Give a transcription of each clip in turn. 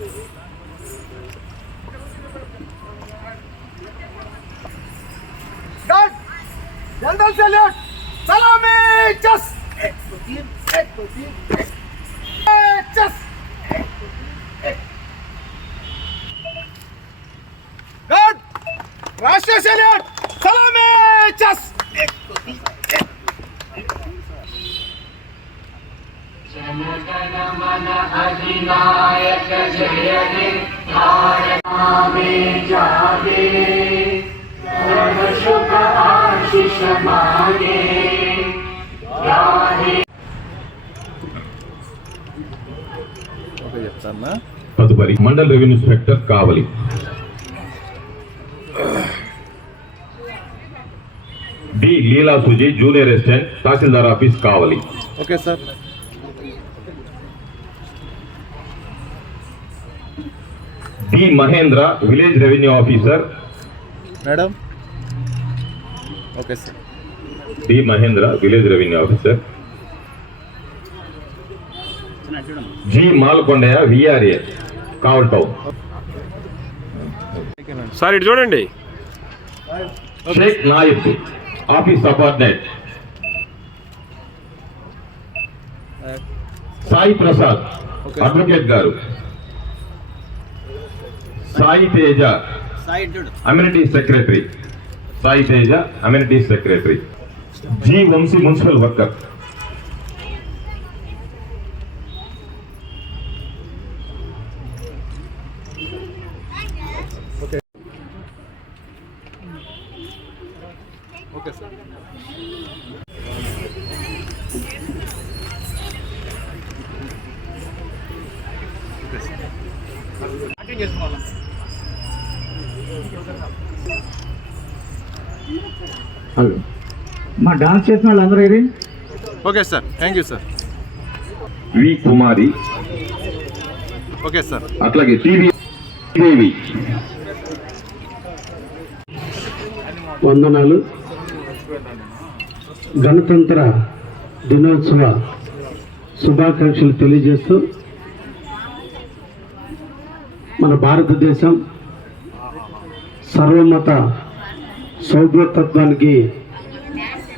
Dön! Gel ben selam! Salami! Ças! Et bakayım, et bakayım, et. Et ças! Et bakayım, et. Dön! Raşla selam! Salami! Ças! Et bakayım. Just! తదుపరి mandal revenue inspector Kavali D Leela Suji junior assistant tahsildar office Kavali okay sir D Mahendra village revenue officer. Madam. Okay sir. D Mahendra village revenue officer. G Malakondaiah VRA Kaval town. Sir ఇటు చూడండి. Sheikh Nayak office subordinate Sai Prasad advocate గారు. Sai Teja community secretary Sai Teja community secretary G Vamshi municipal worker okay మా dance చేసిన వాళ్ళందరూ ఇది okay sir. Thank you sir. V Kumari. Okay sir. అట్లాగే TV Devi వందనాలు. గణతంత్ర దినోత్సవ శుభాకాంక్షలు తెలియజేస్తూ మన భారతదేశం సర్వమత సౌభ్రతత్వానికి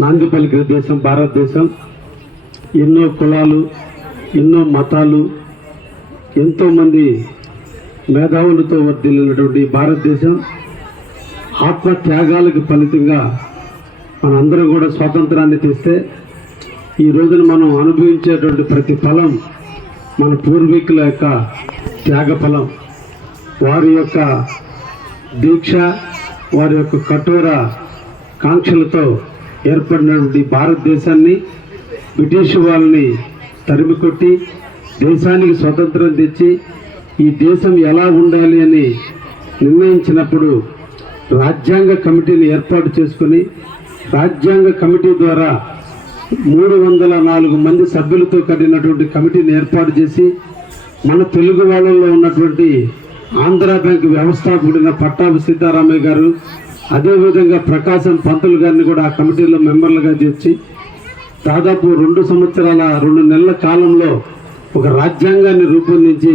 నాంది పలికిన దేశం భారతదేశం. ఎన్నో కులాలు ఎన్నో మతాలు ఎంతోమంది మేధావులతో వర్దిల్లినటువంటి భారతదేశం ఆత్మ త్యాగాలకు ఫలితంగా మనందరం కూడా స్వాతంత్రాన్ని తెస్తే ఈ రోజున మనం అనుభవించేటువంటి ప్రతి ఫలం మన పూర్వీకుల యొక్క త్యాగ ఫలం వారి యొక్క దీక్ష వారి యొక్క కఠోర కాంక్షలతో ఏర్పడినటువంటి భారతదేశాన్ని బ్రిటిష్ వాళ్ళని తరిమికొట్టి దేశానికి స్వతంత్రం తెచ్చి ఈ దేశం ఎలా ఉండాలి అని నిర్ణయించినప్పుడు రాజ్యాంగ కమిటీని ఏర్పాటు చేసుకుని రాజ్యాంగ కమిటీ ద్వారా మూడు వందల నాలుగు మంది సభ్యులతో కట్టినటువంటి కమిటీని ఏర్పాటు చేసి మన తెలుగు వాళ్ళలో ఉన్నటువంటి ఆంధ్ర బ్యాంక్ వ్యవస్థాపకుడిన పట్టాభి సీతారామయ్య గారు అదేవిధంగా ప్రకాశం పంతులు గారిని కూడా ఆ కమిటీలో మెంబర్లుగా చేర్చి దాదాపు రెండు సంవత్సరాల రెండు నెలల కాలంలో ఒక రాజ్యాంగాన్ని రూపొందించి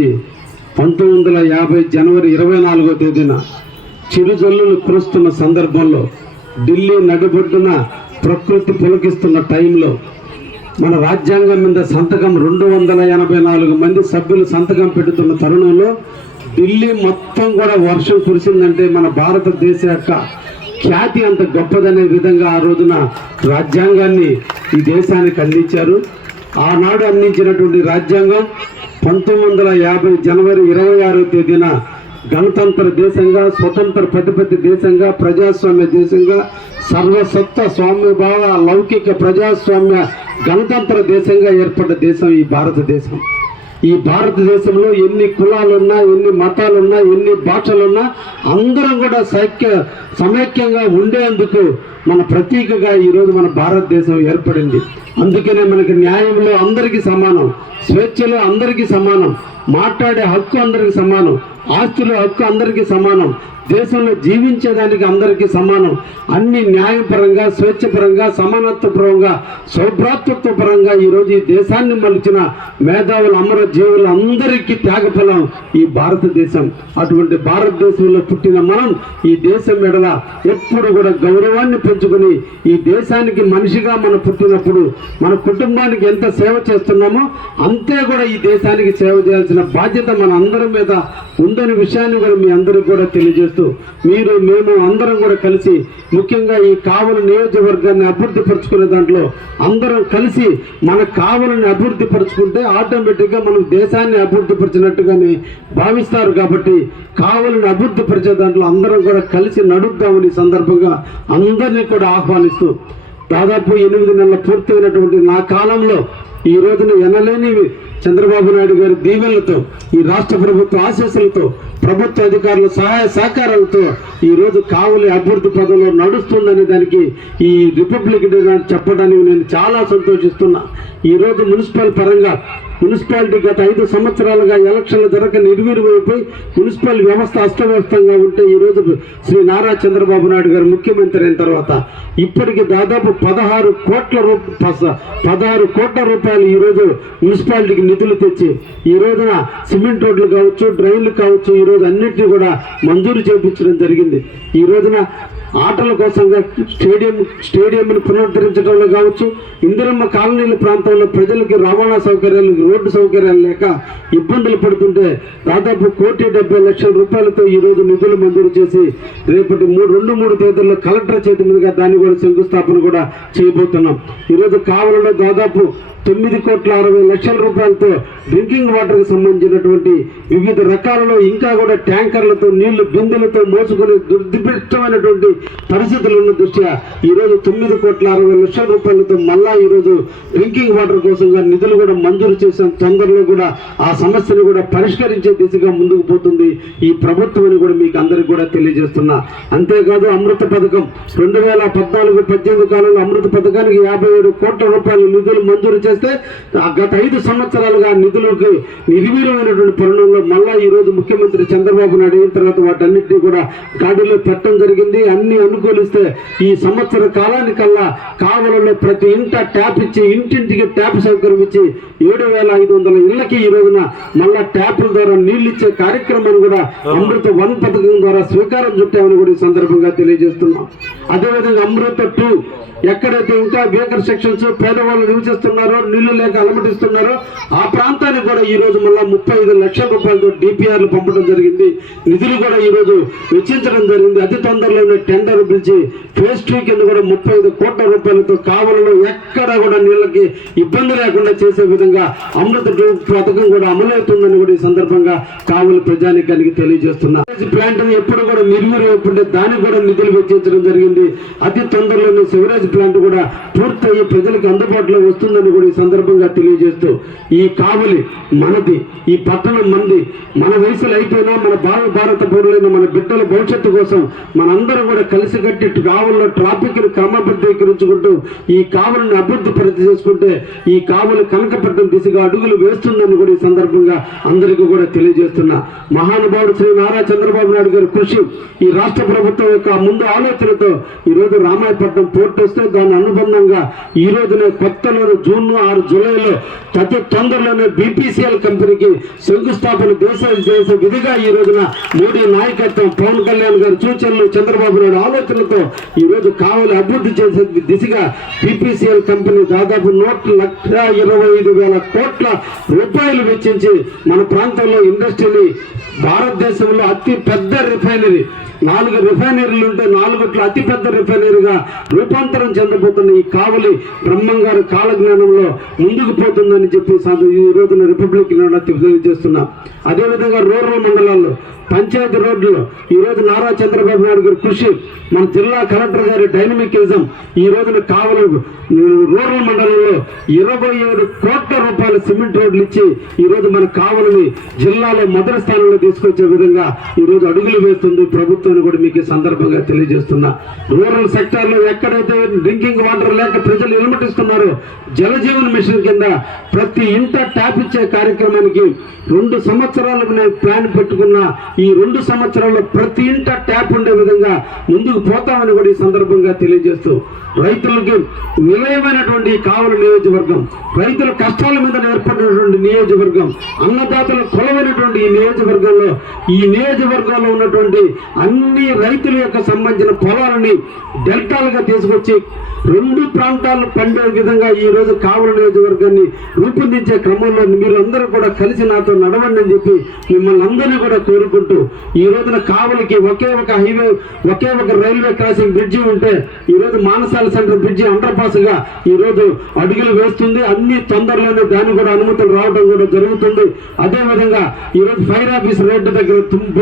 పంతొమ్మిది వందల యాభై జనవరి ఇరవై నాలుగో తేదీన చిరుజల్లులు కురుస్తున్న సందర్భంలో ఢిల్లీ నడిబొడ్డున ప్రకృతి పులకిస్తున్న టైంలో మన రాజ్యాంగం మీద సంతకం రెండు వందల ఎనభై నాలుగు మంది సభ్యులు సంతకం పెడుతున్న తరుణంలో ఢిల్లీ మొత్తం కూడా వర్షం కురిసిందంటే మన భారతదేశ యొక్క ఖ్యాతి అంత గొప్పదనే విధంగా ఆ రోజున రాజ్యాంగాన్ని ఈ దేశానికి అందించారు. ఆనాడు అందించినటువంటి రాజ్యాంగం పంతొమ్మిది వందల యాభై జనవరి ఇరవై ఆరో తేదీన గణతంత్ర దేశంగా స్వతంత్ర ప్రతిపత్తి దేశంగా ప్రజాస్వామ్య దేశంగా సర్వసత్త స్వామ్యభావ లౌకిక ప్రజాస్వామ్య గణతంత్ర దేశంగా ఏర్పడ్డ దేశం ఈ భారతదేశం. ఈ భారతదేశంలో ఎన్ని కులాలున్నా ఎన్ని మతాలున్నా ఎన్ని భాషలున్నా అందరం కూడా సైక్య సమైక్యంగా ఉండేందుకు మన ప్రతీకగా ఈరోజు మన భారతదేశం ఏర్పడింది. అందుకనే మనకి న్యాయంలో అందరికీ సమానం స్వేచ్ఛలో అందరికీ సమానం మాట్లాడే హక్కు అందరికీ సమానం ఆస్తుల హక్కు అందరికీ సమానం. దేశంలో జీవించేదానికి అందరికీ సమానం. అన్ని న్యాయపరంగా స్వేచ్ఛపరంగా సమానత్వపరంగా సౌభ్రాతృత్వపరంగా ఈరోజు ఈ దేశాన్ని మలిచిన మేధావులు అమర జీవులు అందరికీ త్యాగఫలం ఈ భారతదేశం. అటువంటి భారతదేశంలో పుట్టిన మనం ఈ దేశం మెడల ఎప్పుడు కూడా గౌరవాన్ని పెంచుకొని ఈ దేశానికి మనిషిగా మనం పుట్టినప్పుడు మన కుటుంబానికి ఎంత సేవ చేస్తున్నామో అంతే కూడా ఈ దేశానికి సేవ చేయాల్సిన బాధ్యత మన అందరి మీద ఉందనే విషయాన్ని కూడా మీ అందరికి కూడా తెలియజేస్తూ మీరు మేము అందరం కూడా కలిసి ముఖ్యంగా ఈ కావలి నియోజకవర్గాన్ని అభివృద్ధి పరుచుకునే దాంట్లో అందరం కలిసి మన కావలిని అభివృద్ధి పరుచుకుంటే ఆటోమేటిక్గా మనం దేశాన్ని అభివృద్ధి పరిచినట్టుగానే భావిస్తారు కాబట్టి కావలిని అభివృద్ధి పరిచే దాంట్లో అందరం కూడా కలిసి నడుద్దామని సందర్భంగా అందరినీ కూడా ఆహ్వానిస్తూ దాదాపు ఎనిమిది నెలల పూర్తయినటువంటి నా కాలంలో ఈ రోజున ఎనలేని చంద్రబాబు నాయుడు గారి దీవెనలతో ఈ రాష్ట్ర ప్రభుత్వ ఆశీస్సులతో ప్రభుత్వ అధికారుల సహాయ సహకారాలతో ఈ రోజు కావలి అభివృద్ధి పదంలో నడుస్తుందనే దానికి ఈ రిపబ్లిక్ డే చెప్పడానికి నేను చాలా సంతోషిస్తున్నా. ఈ రోజు మున్సిపల్ పరంగా మున్సిపాలిటీ గత ఐదు సంవత్సరాలుగా ఎలక్షన్లు జరగక నిర్వీర్యమైపోయి మున్సిపల్ వ్యవస్థ అస్తవ్యస్తంగా ఉంటే ఈ శ్రీ నారా చంద్రబాబు నాయుడు గారు ముఖ్యమంత్రి అయిన తర్వాత ఇప్పటికి దాదాపు పదహారు కోట్ల రూప పదహారు కోట్ల రూపాయలు ఈ రోజు మున్సిపాలిటీకి నిధులు తెచ్చి ఈ రోజున సిమెంట్ రోడ్లు కావచ్చు డ్రైన్లు కావచ్చు ఈరోజు అన్నింటినీ కూడా మంజూరు చేపించడం జరిగింది. ఈ రోజున ఆటల కోసంగా స్టేడియం స్టేడియంను పునరుద్ధరించడంలో కావచ్చు ఇందిరమ్మ కాలనీల ప్రాంతంలో ప్రజలకి రవాణా సౌకర్యాలు రోడ్డు సౌకర్యాలు లేక ఇబ్బందులు పడుతుంటే దాదాపు కోటి డెబ్బై లక్షల రూపాయలతో ఈరోజు నిధులు మంజూరు చేసి రేపటి మూడు రెండు మూడు తేదీల్లో కలెక్టర్ చేతి మీదుగా దాన్ని కూడా శంకుస్థాపన కూడా చేయబోతున్నాం. ఈరోజు కావలలో దాదాపు తొమ్మిది కోట్ల అరవై లక్షల రూపాయలతో డ్రింకింగ్ వాటర్కి సంబంధించినటువంటి వివిధ రకాలలో ఇంకా కూడా ట్యాంకర్లతో నీళ్ళు బిందెలతో మోసుకునే దుర్దిపిష్టమైనటువంటి పరిస్థితులు ఉన్న దృష్ట్యా ఈరోజు తొమ్మిది కోట్ల అరవై లక్షల రూపాయలతో మళ్ళా ఈరోజు డ్రింకింగ్ వాటర్ కోసంగా నిధులు కూడా మంజూరు చేసిన తొందరలో కూడా ఆ సమస్యను కూడా పరిష్కరించే దిశగా ముందుకు పోతుంది ఈ ప్రభుత్వం అని కూడా మీకు అందరికి కూడా తెలియజేస్తున్నా. అంతేకాదు అమృత పథకం. రెండు వేల పద్నాలుగు పద్దెనిమిది కాలంలో అమృత పథకానికి యాభై ఏడు కోట్ల రూపాయల నిధులు మంజూరు చేస్తే గత ఐదు సంవత్సరాలుగా నిధులకు నిర్వీర్యమైనటువంటి పరిణామంలో మళ్ళా ఈ రోజు ముఖ్యమంత్రి చంద్రబాబు నాయుడు అయిన తర్వాత వాటన్నిటిని కూడా గాడిలో పెట్టడం జరిగింది. అన్ని అనుకూలిస్తే ఈ సంవత్సర కాలానికల్లా కావలలో ప్రతి ఇంట ట్యాప్ ఇచ్చి ఇంటింటికి ట్యాప్ సౌకర్యం ఇచ్చి ఏడు వేల ఐదు వందల ఇళ్ళకి ఈ రోజున మళ్ళా ట్యాపుల ద్వారా నీళ్ళు ఇచ్చే కార్యక్రమాన్ని కూడా అమృత వన్ పథకం ద్వారా స్వీకారం చుట్టామని కూడా ఈ సందర్భంగా తెలియజేస్తున్నాం. అదేవిధంగా అమృత టూ ఎక్కడైతే ఇంకా బేకర్ సెక్షన్స్ పేదవాళ్ళు నివసిస్తున్నారో నీళ్ళు లేక అలమటిస్తున్నారో. ఆ ప్రాంతానికి కూడా ఈ రోజు మళ్ళా ముప్పై ఐదు లక్షల రూపాయలతో డిపిఆర్లు పంపడం జరిగింది. నిధులు కూడా ఈ రోజు వెచ్చించడం జరిగింది. అతి తొందరలోనే టెండర్ పిలిచి ఫేస్ టూ కింద కూడా ముప్పై ఐదు కోట్ల రూపాయలతో కావలలో ఎక్కడ కూడా నీళ్ళకి ఇబ్బంది లేకుండా చేసే విధంగా అమృత టూ పథకం కూడా అమలవుతుందని కూడా ఈ సందర్భంగా కావలి ప్రజానికానికి తెలియజేస్తున్నా. ప్లాంట్ ఎప్పుడు కూడా నిర్వీర్యమైపోతే దానికి కూడా నిధులు వెచ్చించడం జరిగింది. అతి తొందరలోనే సివరేజ్ ప్లాంట్ కూడా పూర్తయ్యి ప్రజలకు అందుబాటులో వస్తుందని కూడా ఈ సందర్భంగా తెలియజేస్తూ ఈ కావలి మనది ఈ పట్టణం మంది మన వయసులు అయిపోయినా మన భావి భారత పౌరులైన మన బిడ్డల భవిష్యత్తు కోసం మనందరం కూడా కలిసికట్టి కావలిలో ట్రాఫిక్ను క్రమబద్ధీకరించుకుంటూ ఈ కావలిని అభివృద్ధి పరిధి చేసుకుంటే ఈ కావలి కనకపట్నం దిశగా అడుగులు వేస్తుందని కూడా ఈ సందర్భంగా అందరికీ కూడా తెలియజేస్తున్నా. మహానుభావుడు శ్రీ నారా చంద్రబాబు నాయుడు గారి కృషి ఈ రాష్ట్ర ప్రభుత్వం యొక్క ముందు ఆలోచనతో ఈ రోజు రామాయపట్నం పోర్టు వస్తే దాని అనుబంధంగా ఈ రోజునే కొత్తలో జూన్ ఆరు జూలైలో అతి తొందరలోనే బీపీసీఎల్ కంపెనీకి శంకుస్థాపన దేశ చేసే విధిగా ఈ రోజున మోడీ నాయకత్వం పవన్ కళ్యాణ్ గారి సూచనలు చంద్రబాబు నాయుడు ఆలోచనలతో ఈ రోజు కావలి అభివృద్ధి చేసే దిశగా బీపీసీఎల్ కంపెనీ దాదాపు నూట లక్ష ఇరవై ఐదు వేల కోట్ల రూపాయలు వెచ్చించి మన ప్రాంతంలో ఇండస్ట్రీని భారతదేశంలో అతి పెద్ద రిఫైనరీ నాలుగు రిఫైనరీలు ఉంటే నాలుగుట్లో అతిపెద్ద రిఫైనరీగా రూపాంతరం చెందబోతున్న ఈ కావలి బ్రహ్మంగారు కాలజ్ఞానంలో ముందుకు పోతుందని చెప్పి సద- ఈ రోజున రిపబ్లిక్ తెలియజేస్తున్నా. అదేవిధంగా రూరల్ మండలాల్లో పంచాయతీ రోడ్లు ఈ రోజు నారా చంద్రబాబు నాయుడు గారి కృషి మన జిల్లా కలెక్టర్ గారి డైనమికిజం ఈ రోజున కావలి రూరల్ మండలంలో ఇరవై ఏడు కోట్ల రూపాయల సిమెంట్ రోడ్లు ఇచ్చి ఈరోజు మన కావలిని జిల్లాలో మొదటి స్థానంలో తీసుకొచ్చే విధంగా ఈరోజు అడుగులు వేస్తుంది ప్రభుత్వం. అని కూడా మీకు సందర్భంగా తెలియజేస్తున్నా. రూరల్ సెక్టార్లో ఎక్కడైతే డ్రింకింగ్ వాటర్ లేక ప్రజలు ఇలమటిస్తున్నారో జలజీవన్ మిషన్ కింద ప్రతి ఇంట ట్యాప్ ఇచ్చే కార్యక్రమానికి రెండు సంవత్సరాలకు నేను ప్లాన్ పెట్టుకున్న. ఈ రెండు సంవత్సరాల్లో ప్రతి ఇంట ట్యాప్ ఉండే విధంగా ముందుకు పోతామని కూడా ఈ సందర్భంగా తెలియజేస్తూ రైతులకి నిలయమైనటువంటి ఈ కావలి నియోజకవర్గం రైతుల కష్టాల మీద ఏర్పడినటువంటి నియోజకవర్గం అన్నదాతల కొలమైనటువంటి ఈ నియోజకవర్గంలో ఈ నియోజకవర్గంలో ఉన్నటువంటి అన్ని రైతుల యొక్క సంబంధించిన పొలాలని డెల్టాలుగా తీసుకొచ్చి రెండు ప్రాంతాలు పండే విధంగా ఈ రోజు కావలి నియోజకవర్గాన్ని రూపొందించే క్రమంలో మీరందరూ కూడా కలిసి నాతో నడవండి అని చెప్పి మిమ్మల్ని అందరినీ కూడా కోరుకుంటూ ఈ రోజున కావలికి ఒకే ఒక హైవే ఒకే ఒక రైల్వే క్రాసింగ్ బ్రిడ్జి ఉంటే ఈ రోజు మానసాల సెంటర్ బ్రిడ్జి అండర్గా ఈ రోజు అడుగులు వేస్తుంది. అన్ని తొందరలోనే దాన్ని కూడా అనుమతులు రావడం కూడా జరుగుతుంది. అదే విధంగా ఈ రోజు ఫైర్ ఆఫీస్ రోడ్డు దగ్గర తుమ్-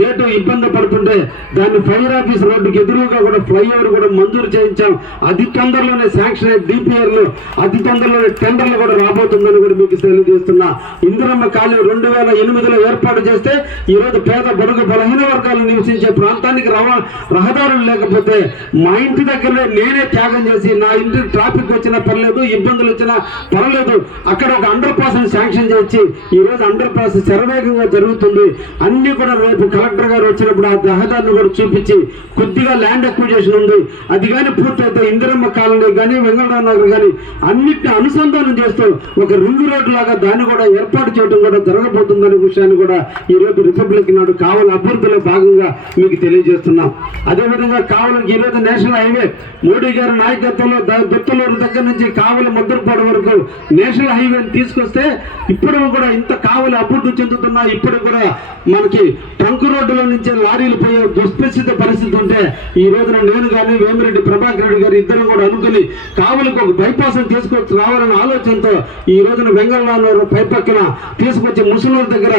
గేటు ఇబ్బంది పడుతుంటే దాన్ని ఫైర్ ఆఫీస్ రోడ్డుకి ఎదురుగా కూడా ఫ్లైఓవర్ కూడా మంజూరు చేయించాం. అతి తొందరలోనే శాంక్షన్ అయ్యే డిపిఆర్లు అతి తొందరలోనే టెండర్లు కూడా రాబోతుందని కూడా మీకు తెలియజేస్తున్నా. ఇందిరమ్మ కాలువ రెండు వేల ఎనిమిదిలో ఏర్పాటు చేస్తే ఈ రోజు పేద బడుగు బలహీన వర్గాలు నివసించే ప్రాంతానికి రవా రహదారులు లేకపోతే మా ఇంటి దగ్గరనే నేనే త్యాగం చేసి నా ఇంటికి ట్రాఫిక్ వచ్చినా పర్లేదు ఇబ్బందులు వచ్చినా పర్లేదు. అక్కడ ఒక అండర్ పాస్ శాంక్షన్ చేసి ఈ రోజు అండర్ పాస్ శరవేగంగా జరుగుతుంది. అన్ని కూడా రేపు కలెక్టర్ గారు వచ్చినప్పుడు ఆ రహదారిని కూడా చూపించి కొద్దిగా ల్యాండ్ అక్విజేషన్ ఉంది. అది కానీ పూర్తయితే ఇందిరమ్మ కాలనీ కానీ వెంకటరావు నగర్ కానీ అన్నిటిని అనుసంధానం చేస్తూ ఒక రింగ్ రోడ్డు లాగా దాన్ని కూడా ఏర్పాటు చేయడం కూడా జరగబోతుందనే విషయాన్ని కూడా ఈ రోజు రిపబ్లిక్ నాడు కావలి అభివృద్ధిలో భాగంగా మీకు తెలియజేస్తున్నాం. అదేవిధంగా కావలికి ఈరోజు నేషనల్ హైవే మోడీ గారి నాయకత్వంలో దొత్తలూరు దుత్తలూరు దగ్గర నుంచి కావలి ముద్రపాడు వరకు నేషనల్ హైవేని తీసుకొస్తే ఇప్పుడు కూడా ఇంత కావలి అభివృద్ధి చెందుతున్నా ఇప్పుడు కూడా మనకి ట్రంక్ రోడ్డులో నుంచే లారీలు పోయే దుస్థిత పరిస్థితి ఉంటే ఈ రోజున నేను కానీ వేమిరెడ్డి ప్రభాకర్ రెడ్డి గారు ఇద్దరు కూడా అనుకుని కావలికి ఒక బైపాస్ తీసుకొచ్చి రావాలనే ఆలోచనతో ఈ రోజున వెంగళరావు పైపక్కన తీసుకొచ్చి ముసలూరు దగ్గర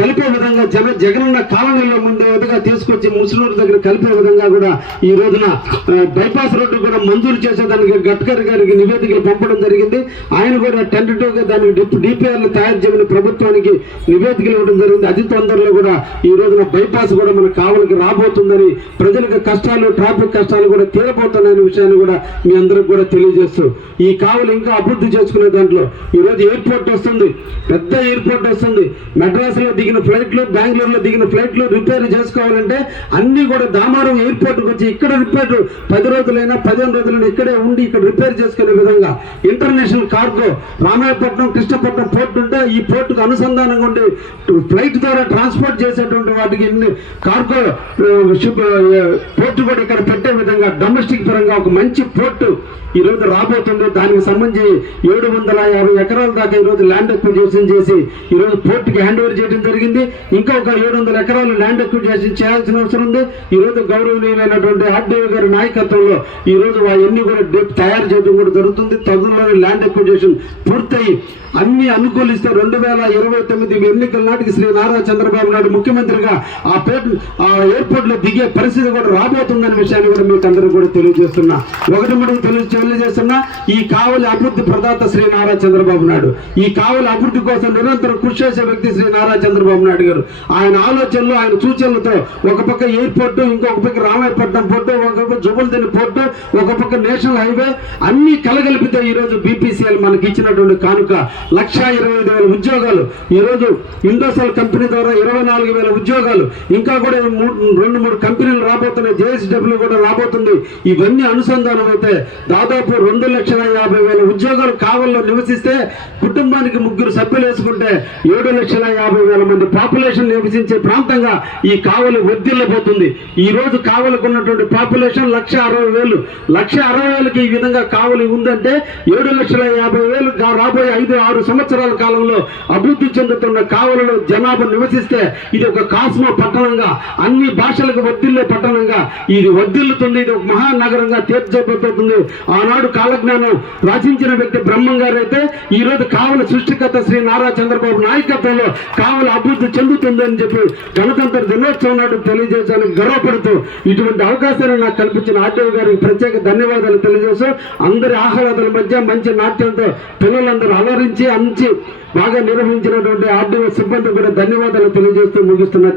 కలిపే విధంగా జన జగనన్న కాలనీలో ముందే విధంగా తీసుకొచ్చి ముసలూరు దగ్గర కలిపే విధంగా కూడా ఈ రోజున బైపాస్ రోడ్డు కూడా మంజూరు చేసేదానికి గడ్కరీ గారికి నివేదికలు పంపడం జరిగింది. ఆయన కూడా టెంటేటివ్గా దానికి డిప్ డిపిఆర్లు తయారు చేయమని ప్రభుత్వానికి నివేదికలు ఇవ్వడం జరిగింది. అతి తొందరలో కూడా ఈ రోజున బైపాస్ కూడా మన కావలికి రాబోతుందని ప్రజలకు కష్టాలు ట్రాఫిక్ కష్టాలు కూడా తీరబోతున్నాయనే విషయాన్ని కూడా మీ అందరికి కూడా తెలియజేస్తూ ఈ కావలు ఇంకా అభివృద్ధి చేసుకునే దాంట్లో ఈ రోజు ఎయిర్పోర్ట్ వస్తుంది పెద్ద ఎయిర్పోర్ట్ వస్తుంది. మెడ్రాస్లో దిగిన ఫ్లైట్లు బెంగళూరులో దిగిన ఫ్లైట్లు రిపేర్ చేసుకోవాలంటే అన్ని కూడా దామారం ఎయిర్పోర్ట్కి వచ్చి ఇక్కడ రిపేర్ పది రోజులైనా పదిహేను రోజులైనా ఇక్కడే ఉండి ఇక్కడ రిపేర్ చేసుకునే విధంగా international cargo Ramayapatnam Krishnapatnam port ఉంటే ఈ పోర్టుకు అనుసంధానంగా ఉండి ఫ్లైట్ ద్వారా ట్రాన్స్పోర్ట్ చేసేటువంటి వాటికి ఇన్ని కార్గో పోర్టు కూడా ఇక్కడ పెట్టే విధంగా డొమెస్టిక్ పరంగా ఒక మంచి పోర్టు ఈ రోజు రాబోతుంది దానికి సంబంధించి ఏడు వందల యాభై ఎకరాల దాకా ఈ రోజు ల్యాండ్ అక్విజేషన్ చేసి ఈ రోజు పోర్టుకి హ్యాండ్ ఓవర్ చేయడం జరిగింది. ఇంకా ఒక ఏడు వందల ఎకరాలు ల్యాండ్ అక్విజేషన్ చేయాల్సిన అవసరం ఉంది. ఈ రోజు గౌరవనీయులైనటువంటి ఆర్డీఓ గారి నాయకత్వంలో ఈ రోజు అవన్నీ కూడా డెప్ తయారు చేయడం కూడా జరుగుతుంది. తదులోని ల్యాండ్ అక్విజేషన్ పూర్తయి. అన్ని అనుకూలిస్తే రెండు వేల ఇరవై తొమ్మిది ఎన్నికల నాటికి శ్రీ నారా చంద్రబాబు నాయుడు ముఖ్యమంత్రిగా ఆ పోర్టు ఆ ఎయిర్పోర్ట్లో దిగే పరిస్థితి కూడా రాబోతుందనే విషయాన్ని కూడా మీకు అందరూ కూడా తెలియజేస్తున్నా. ఒకటి మూడు తెలియ తెలియజేస్తున్నా ఈ కావలి అభివృద్ధి ప్రదాత శ్రీ నారా చంద్రబాబు నాయుడు. ఈ కావలి అభివృద్ధి కోసం నిరంతరం కృషి చేసే వ్యక్తి శ్రీ నారా చంద్రబాబు నాయుడు గారు. ఆయన ఆలోచనలు ఆయన సూచనలతో ఒక పక్క ఎయిర్పోర్టు ఇంకొక పక్క రామాయపట్నం పోర్టు ఒక పక్క జుబల్దిని పోర్టు ఒక పక్క నేషనల్ హైవే అన్ని కలగలిపితే ఈ రోజు బీపీసీఎల్ మనకి ఇచ్చినటువంటి కానుక. లక్షా ఇరవై ఐదు వేల ఉద్యోగాలు. ఈ రోజు ఇండోసెల్ కంపెనీ ద్వారా ఇరవై నాలుగు వేల ఉద్యోగాలు ఇంకా కూడా రెండు మూడు కంపెనీలు రాబోతున్నాయి. జేఎస్డబ్ల్యూ కూడా రాబోతుంది. ఇవన్నీ అనుసంధానం అయితే దాదాపు రెండు లక్షల యాభై వేల ఉద్యోగాలు కావల్లో నివసిస్తే కుటుంబానికి ముగ్గురు సభ్యులు వేసుకుంటే ఏడు లక్షల యాభై వేల మంది పాపులేషన్ నివసించే ప్రాంతంగా ఈ కావలి వర్ధిల్లబోతుంది ఈ రోజు కావలకు ఉన్నటువంటి పాపులేషన్ లక్ష అరవై వేలు. లక్ష అరవై వేలకి ఈ విధంగా కావలి ఉందంటే ఏడు లక్షల యాభై వేలు రాబోయే ఐదు ఆరు సంవత్సరాల కాలంలో అభివృద్ధి చెందుతున్న కావలలో జనాభా నివసిస్తే ఇది ఒక కాస్మో పట్టణంగా అన్ని భాషలకు వర్దిల్లే పట్టణంగా ఇది వర్దిల్లుతుంది ఇది ఒక మహానగరంగా తీర్చబోతుంది ఆనాడు కాలజ్ఞానం రచించిన వ్యక్తి బ్రహ్మం గారు అయితే ఈ రోజు కావల సృష్టికర్త శ్రీ నారా చంద్రబాబు నాయకత్వంలో కావల అభివృద్ధి చెందుతుంది అని చెప్పి గణతంత్ర దినోత్సవం నాడు తెలియజేశానికి గర్వపడుతూ ఇటువంటి అవకాశాన్ని నాకు కల్పించిన ఆర్టీఓ గారికి ప్రత్యేక ధన్యవాదాలు తెలియజేస్తూ అందరి ఆహ్లాదాల మధ్య మంచి నాట్యంతో పిల్లలందరూ అలరించి అంచి బాగా నిర్వహించినటువంటి ఆర్టీఓ సిబ్బంది కూడా ధన్యవాదాలు తెలియజేస్తూ ముగిస్తున్నట్టు